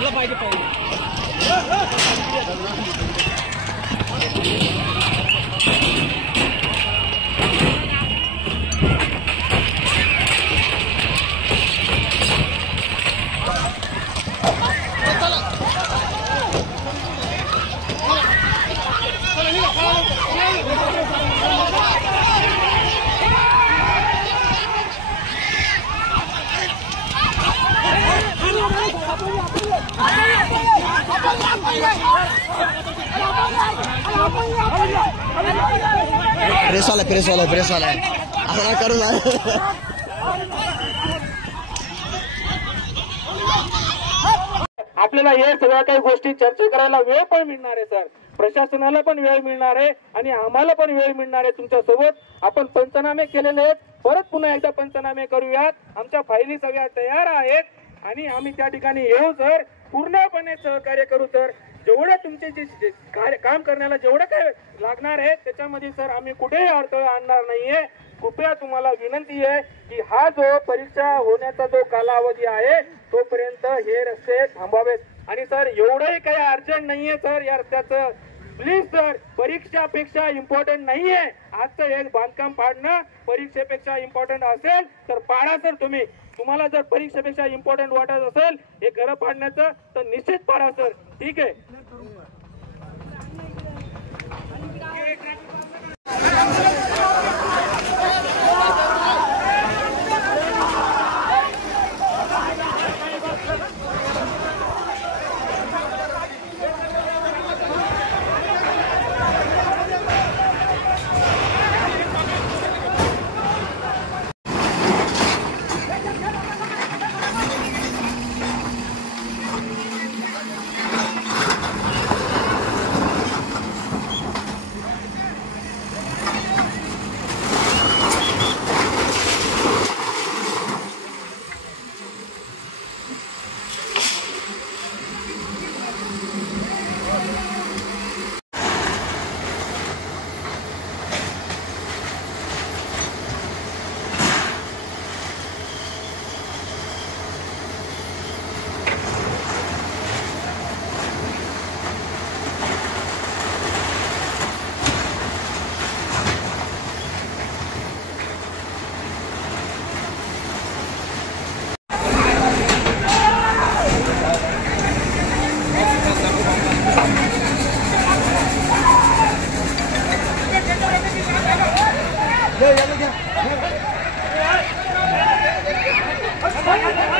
थांबलं पाहिजे पहिले. प्रेस वाला है असं करू आपल्याला हे सगळ्या काही गोष्टी चर्चा करायला वेळ पण मिळणार आहे सर. प्रशासनाला पण वेळ मिळणार आहे आणि आम्हाला पण वेळ मिळणार आहे. तुमच्या सोबत आपण पंचनामे केलेले आहेत. परत पुन्हा एकदा पंचनामे करूयात. आमच्या फायली सगळ्या तयार आहेत आणि आम्ही त्या ठिकाणी येऊ सर. पूर्णपणे सहकार्य करू सर. जेवढं तुमचे जे काम करण्याला जेवढं काय लागणार आहे त्याच्यामध्ये सर आम्ही कुठेही अडथळा आणणार नाहीये. कृपया तुम्हाला विनंती आहे की हा जो परीक्षा होण्याचा जो कालावधी आहे तोपर्यंत हे रस्ते थांबावेत. आणि सर एवढंही काही अर्जंट नाहीये सर या रस्त्याचं. प्लीज सर, परीक्षापेक्षा इम्पॉर्टंट नाहीये. आजचं एक बांधकाम पाडणं परीक्षेपेक्षा इम्पॉर्टंट असेल तर पाडा सर. तुम्हाला जर परीक्षेपेक्षा इम्पॉर्टंट वाटत असेल हे घर पाडण्याचं तर निश्चित पाडा सर. ठीक आहे. घ्या